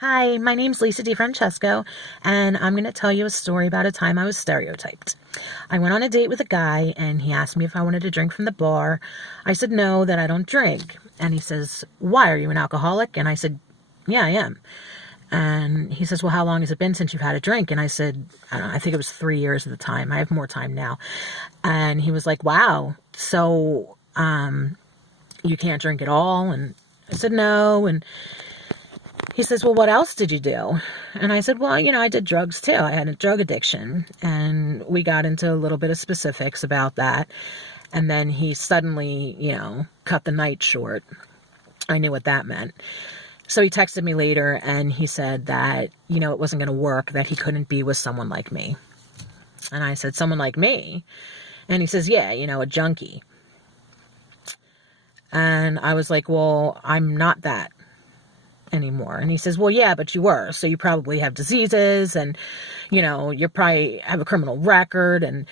Hi, my name's Lisa DiFrancesco, and I'm going to tell you a story about a time I was stereotyped. I went on a date with a guy, and he asked me if I wanted to drink from the bar. I said no, that I don't drink. And he says, "Why, are you an alcoholic?" And I said, "Yeah, I am." And he says, "Well, how long has it been since you've had a drink?" And I said, "I don't know, I think it was 3 years at the time. I have more time now." And he was like, "Wow, so you can't drink at all?" And I said, "No." And he says, "Well, what else did you do?" And I said, "Well, I did drugs too. I had a drug addiction." And we got into a little bit of specifics about that. And then he suddenly, cut the night short. I knew what that meant. So he texted me later and he said that, it wasn't going to work, that he couldn't be with someone like me. And I said, "Someone like me?" And he says, "Yeah, a junkie." And I was like, "Well, I'm not that anymore." And he says, "Well, yeah, but you were. So you probably have diseases and, you probably have a criminal record and,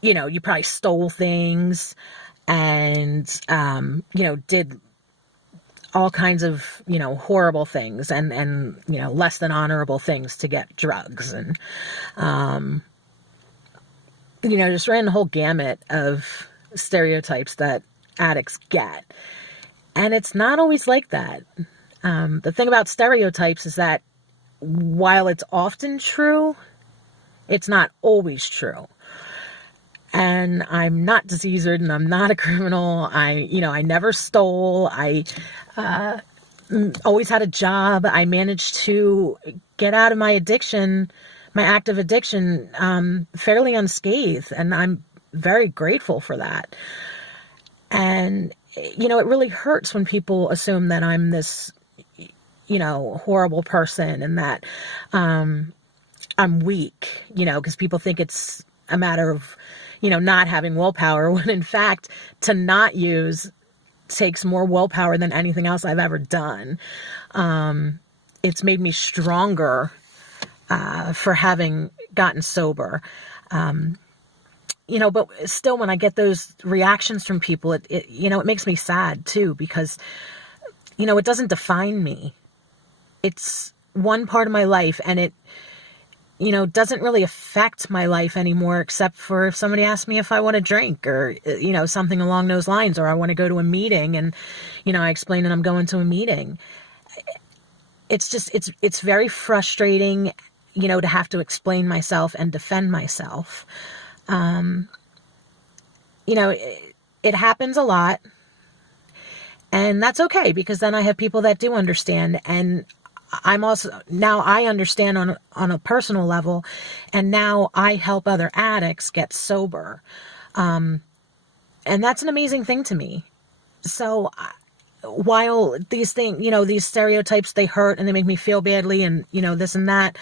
you probably stole things and, did all kinds of, horrible things and, less than honorable things to get drugs." And, just ran the whole gamut of stereotypes that addicts get. And it's not always like that. The thing about stereotypes is that while it's often true, it's not always true. And I'm not diseasered and I'm not a criminal. I never stole. I always had a job. I managed to get out of my addiction, my active addiction, fairly unscathed. And I'm very grateful for that. And, it really hurts when people assume that I'm this horrible person and that I'm weak, because people think it's a matter of, not having willpower, when in fact, to not use takes more willpower than anything else I've ever done. It's made me stronger for having gotten sober. But still, when I get those reactions from people, it makes me sad too, because, it doesn't define me. It's one part of my life, and it, doesn't really affect my life anymore, except for if somebody asks me if I want to drink or, something along those lines, or I want to go to a meeting and, I explain that I'm going to a meeting. It's just, it's very frustrating, to have to explain myself and defend myself. It happens a lot, and that's okay, because then I have people that do understand, and now I understand on a personal level, and now I help other addicts get sober. And that's an amazing thing to me. So while these things, these stereotypes, they hurt and they make me feel badly and, this and that,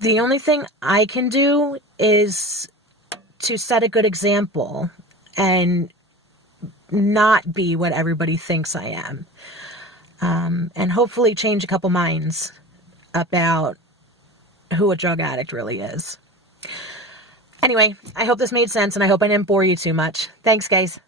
the only thing I can do is to set a good example and not be what everybody thinks I am. And hopefully change a couple minds about who a drug addict really is. Anyway, I hope this made sense, and I hope I didn't bore you too much. Thanks, guys.